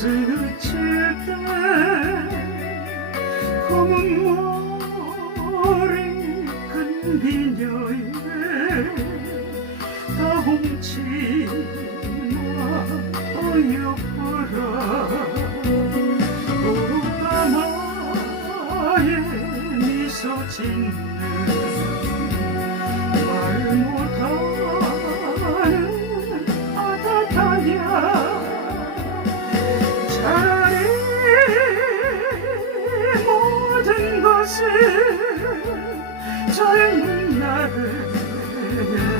스칠 때 검은 머리 큰 비녀의 다홍치마 어여뻐라. 오나마의 미소 진 젊은 날을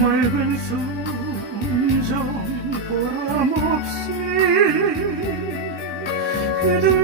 맑은 순정 보람 없이 그대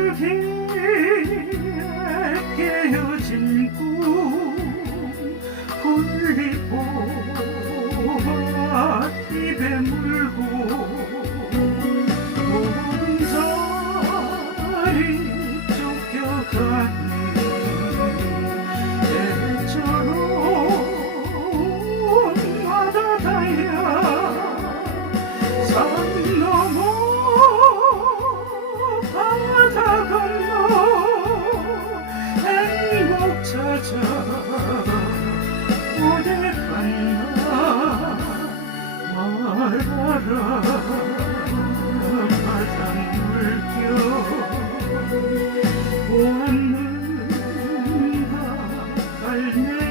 Mm-hmm.